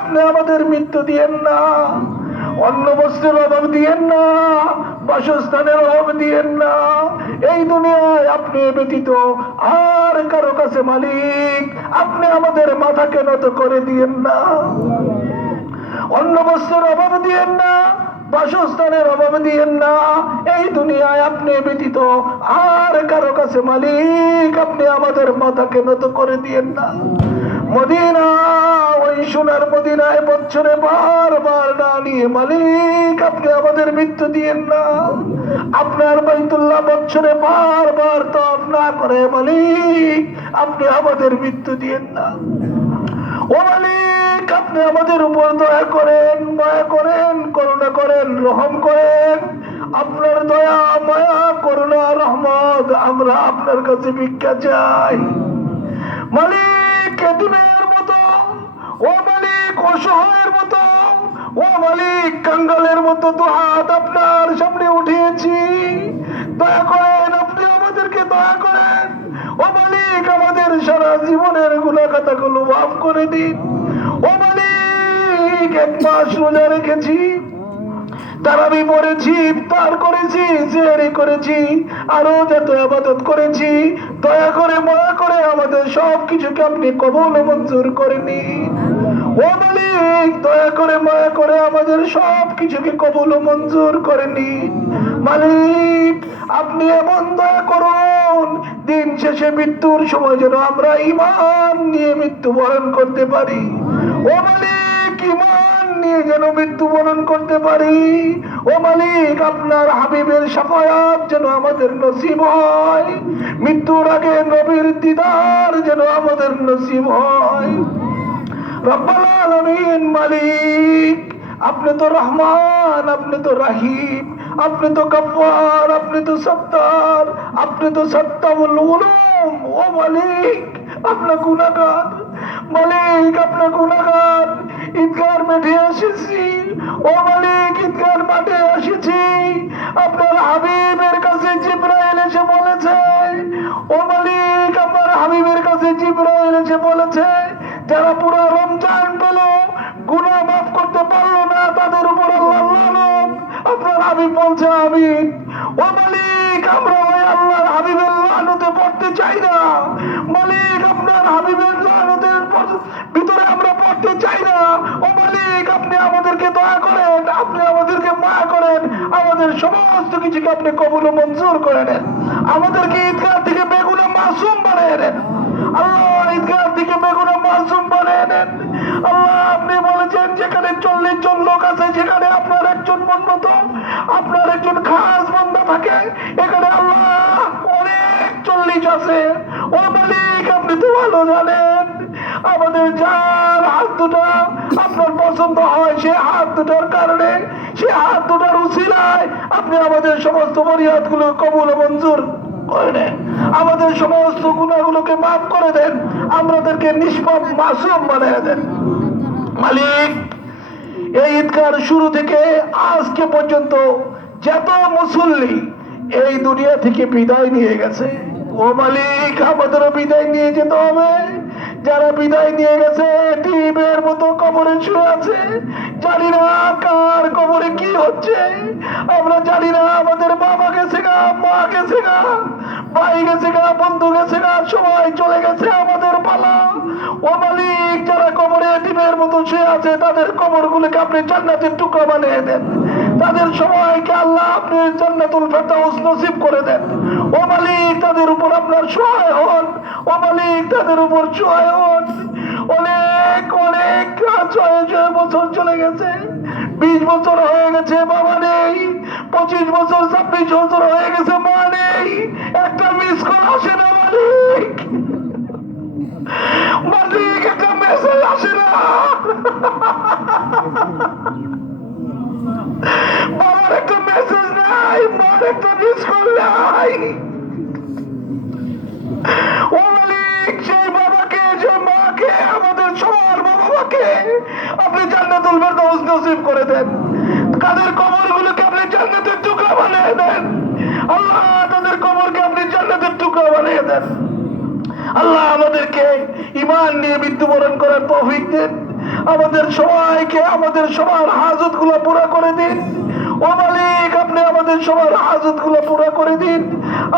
আপনি আমাদের মৃত্যু দিয়েন না, অন্ন বস্ত্রের অভাব দিয়েন না, বাসস্থানের অভাব দিয়েন না। এই দুনিয়ায় আপনি ব্যতীত আর কারো কাছে মালিক আপনি আমাদের মাথাকে নত করে দিয়েন না। অন্ন বস্ত্রের অভাব দিয়েন না, বাসস্থানের অভাব দিয়েন না। এই দুনিয়ায় আপনি ব্যতীত আর কারো কাছে মালিক আপনি আমাদের মাথাকে নত করে দিয়েন না। মদিনা, ওই সোনার মদিনায় বছরে বারবার না নিয়ে মালিক আপনি আমাদের মৃত্যু দিয়েন না। আপনার বাইতুল্লাহ বছরে বারবার তওয়াফ না করে মালিক আপনি আমাদের মৃত্যু দিয়েন না। ও মালিক, আপনি আমাদের উপর দয়া করেন, দয়া করেন, করুণা করেন, রহম করেন। আপনার দয়া, মায়া, করুণা, রহমত আমরা আপনার কাছে ভিক্ষা চাই। মালিক, এতিমের মতো, ও মালিক, অসহায়ের মতো, ও মালিক, কাঙ্গালের মতো দুহাত আপনার সামনে উঠিয়েছি। দয়া করেন, আপনি আমাদেরকে দয়া করেন। ও মালিক, আমাদের সারা জীবনের গুনাহ খাতাগুলো মাফ করে দিন। ও মালিক, 1 মাস রোজা রেখেছি, তারাবি পড়েছি, ইফতার করেছি, সেহরি করেছি, আরো যত ইবাদত করেছি, দয়া করে মায়া করে আমাদের সব কিছুকে আপনি কবুল ও মঞ্জুর করে নিন। ও মালিক, দয়া করে মায়া করে আমাদের সব কিছুকে কবুল ও মঞ্জুর করে নিন। মালিক, আপনি এমন দয়া করুন, দিন শেষে মৃত্যুর সময় যেন আমরা ঈমান নিয়ে মৃত্যুবরণ করতে পারি। ও মালিক, ঈমান নিয়ে যেন মৃত্যুবরণ করতে পারি। ও মালিক, আপনার হাবিবের শাফায়াত যেন আমাদের নসিব হয়। মৃত্যুর আগে নবীর দিদার যেন আমাদের নসিব হয়। রব্বুল আলামিন, মালিক, আপনি তো রহমান, আপনি তো রহিম, আপনি তো গফফার, আপনি তো সত্তার, আপনি তো সত্তাউল উলুম। ও মালিক, আপনার গুনাহগার, মালিক আপনার গুনাহগার, ঈদগার মাঠে এসেছি। ও মালিক, ঈদগার মাঠে এসেছি, আপনার হাবিবের কাছে জিবরাইল এসে বলেছে, ও মালিক, আপনার হাবিবের কাছে জিবরাইল এসে বলেছে, যারা পুরো রমজান পেল গুনাহ মাফ করতে পারলো না, তাদের উপর আল্লাহর লানত। আপনার হাবিব বলছে আমিন। ও মালিক, আমরা ওই আল্লাহর হাবিবের লানতে পড়তে চাই না। মালিক, আপনার হাবিবের লানতের ভিতরে আমরা পড়তে চাই না। ও মালিক, আপনি আমাদেরকে দয়া করেন, আপনি আমাদেরকে মায়া করেন, আমাদের সমস্ত কিছুকে আপনি কবুল ও মঞ্জুর করে নেন। আমাদেরকে ঈদগাহ থেকে বেগুনা মাসুম বানিয়ে নেন। আল্লাহ, ঈদগাহ থেকে বেগুনা মাসুম বানিয়ে নেন। আল্লাহ, আপনি বলেছেন যেখানে 40 জন লোক আছে, যেখানে আপনার একজন বন্ধু, আপনার একজন খাস বান্দা থাকে, এখানে আল্লাহ অনেক 40 আছে। ও মালিক, আপনি তো ভালো জানেন, আমাদের যার হাত দুটা আপনার পছন্দ হয়, সে হাত দুটার কারণে, সে হাত দুটার উসিলায় আপনি আমাদের সমস্ত ফরিয়াদ গুলো কবুল ও মঞ্জুর করে নেন। আমাদের সমস্ত গুনাহগুলোকে মাফ করে দেন, আমাদেরকে নিষ্পাপ মাসুম বানিয়ে দেন। মালিক, এই ঈদগার শুরু থেকে আজকে পর্যন্ত যত মুসল্লি এই দুনিয়া থেকে বিদায় নিয়ে গেছে, ও মালিক, আমাদেরও বিদায় নিয়ে যেতে হবে। যারা বিদায় নিয়ে গেছে টিমের মতো কবরে শুয়ে আছে, জানি না কার কবরে কি হচ্ছে, আমরা জানি না। আমাদের বাবা গেছে গা, মা গেছে গা, ভাই গেছে গা, বন্ধু গেছে গা, সবাই চলে গেছে, আমাদের পালা। ও মালিক, যারা কবরে টিমের মতো শুয়ে আছে, তাদের কবর গুলোকে আপনি জান্নাতের টুকরা বানিয়ে দেন। তাদের সবাইকে আল্লাহ আপনি জান্নাতুল ফেরদাউস নসিব করে দেন। ও মালিক, তাদের উপর আপনার সহায় হন। ও মালিক, তাদের উপর সহায় হন। অনেক অনেক 6 বছর চলে গেছে, 20 বছর হয়ে গেছে, বাবা নেই। 25 বছর 26 বছর হয়ে গেছে, মা নেই। একটা মিস কল আসে না মালিক, মালিক, একটা মেসেজ আসে না। বাবার একটা মেসেজ নাই, মার একটা মিস কল নাই। ও মালিক, সেই বাবাকে, যে মাকে, আমাদের সবার বাবাকে আপনি জান্নাতুল ফেরদাউস নসিব করে দেন। তাদের কবরগুলোকে আপনি জান্নাতের টুকরা বানিয়ে দেন। আল্লাহ, তাদের কবরকে আপনি জান্নাতের টুকরা বানিয়ে দেন। আল্লাহ, আমাদেরকে ঈমান নিয়ে মৃত্যুবরণ করার তৌফিক দেন। আমাদের সবাইকে আমাদের সবার হাজত গুলো পুরা করে দিন। ও মালিক, আপনি আমাদের সবার হাজত গুলো পুরা করে দিন।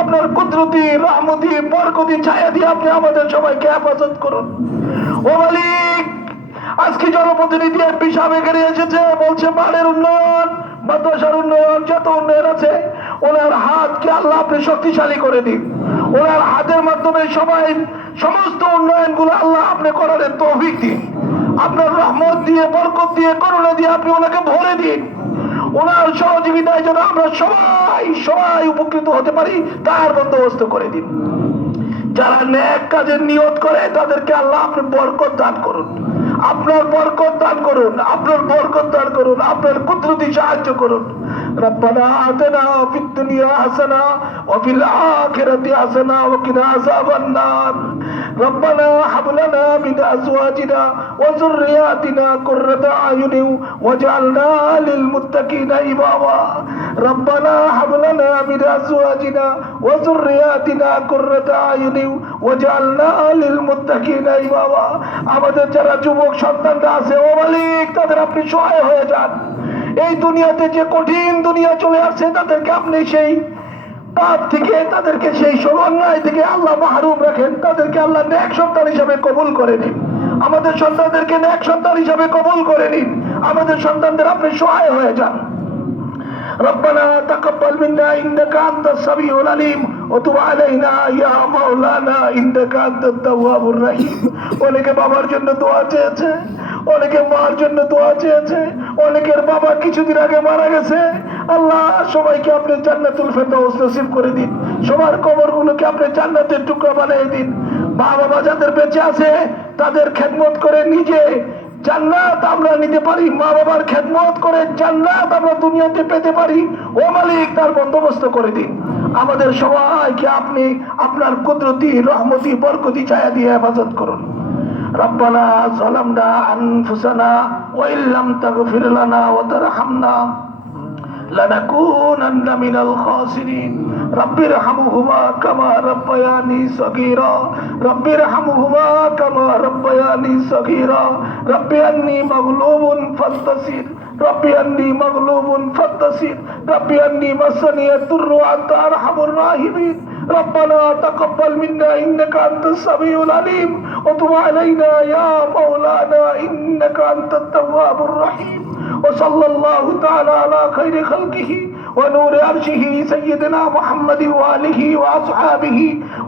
আপনার কুদরতি রহমতি বরকতি ছায়া দিয়ে আপনি আমাদের সবাইকে হেফাজত করুন। ও মালিক, আজকে জনপ্রতিনিধি এমপি সাহেব এখানে এসেছে, বলছে মাঠের উন্নয়ন, মাদ্রাসার উন্নয়ন, যত উন্নয়ন আছে ওনার হাতকে আল্লাহ আপনি শক্তিশালী করে দিন। ওনার হাতের মাধ্যমে সবাই সমস্ত উন্নয়ন গুলো আল্লাহ আপনি করার তৌফিক দিন। আপনার রহমত দিয়ে বরকত দিয়ে করুণা দিয়ে আপনি ওনাকে ভরে দিন। ওনার সহযোগিতায় যেন আমরা সবাই উপকৃত হতে পারি তার বন্দোবস্ত করে দিন। যারা নেক কাজের নিয়ত করে তাদেরকে আল্লাহ আপনি বরকত দান করুন, আপনার বরকত দান করুন, আপনার বরকত দান করুন, আপনার কুদরতি সাহায্য করুন। ربنا آتنا في الدنيا حسنة وفي الآخرة حسنة وقنا عذاب النار. ربنا هب لنا من أزواجنا وذرياتنا قرة أعين واجعلنا للمتقين إماما. ربنا هب لنا من أزواجنا وذرياتنا قرة أعين واجعلنا للمتقين إماما. আমাদের যারা যুবক সন্তানরা আছে, ও মালিক, তাদের আপনি সহায় হয়ে যান। এই দুনিয়াতে যে কঠিন দুনিয়া চলে আসছে, তাদেরকে আপনি সেই পাপ থেকে, তাদেরকে সেই অন্যায় থেকে আল্লাহ মাহরুম রাখেন। তাদেরকে আল্লাহ নেক সন্তান হিসাবে কবুল করে নিন। আমাদের সন্তানদেরকে নেক সন্তান হিসাবে কবুল করে নিন। আমাদের সন্তানদের আপনি সহায় হয়ে যান। ربنا تقبل منا إنك أنت السميع العليم وتب علينا يا مولانا إنك أنت التواب الرحيم. অনেকে বাবার জন্য দোয়া চেয়েছে, অনেকে মার জন্য দোয়া চেয়েছে, অনেকের বাবা কিছুদিন আগে মারা গেছে। আল্লাহ সবাইকে আপনি জান্নাতুল ফেরদাউস নসিব করে দিন। সবার কবরগুলোকে আপনি জান্নাতের টুকরা বানিয়ে দিন। মা বাবা যাদের বেঁচে আছে তাদের খেদমত করে নিজে জান্নাত আমরা নিতে পারি, মা বাবার খেদমত করে জান্নাত আমরা দুনিয়াতে পেতে পারি। ও মালিক, তার বন্দোবস্ত করে দিন। আমাদের সবাইকে আপনি আপনার কুদরতি রহমতি বরকতি ছায়া দিয়ে হেফাজত করুন। ربنا ظلمنا أنفسنا وإن لم تغفر لنا وترحمنا لنكونن من الخاسرين. رب ارحمهما كما ربياني صغيرا. رب ارحمهما كما ربياني صغيرا. رب أني مغلوب فانتصر. رب أني مغلوب فانتصر. رب أني مسني الضر وأنت أرحم الراحمين. ربنا تقبل منا إنك أنت السميع العليم وتب علينا يا مولانا إنك أنت التواب الرحيم. وصلى الله تعالى على خير خلقه ونور عرشه سيدنا محمد وآله وأصحابه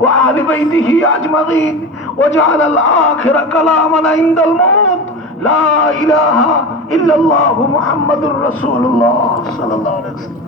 وآل بيته أجمعين. وجعل الآخر كلامنا عند الموت لا إله إلا الله محمد رسول الله صلى الله عليه وسلم.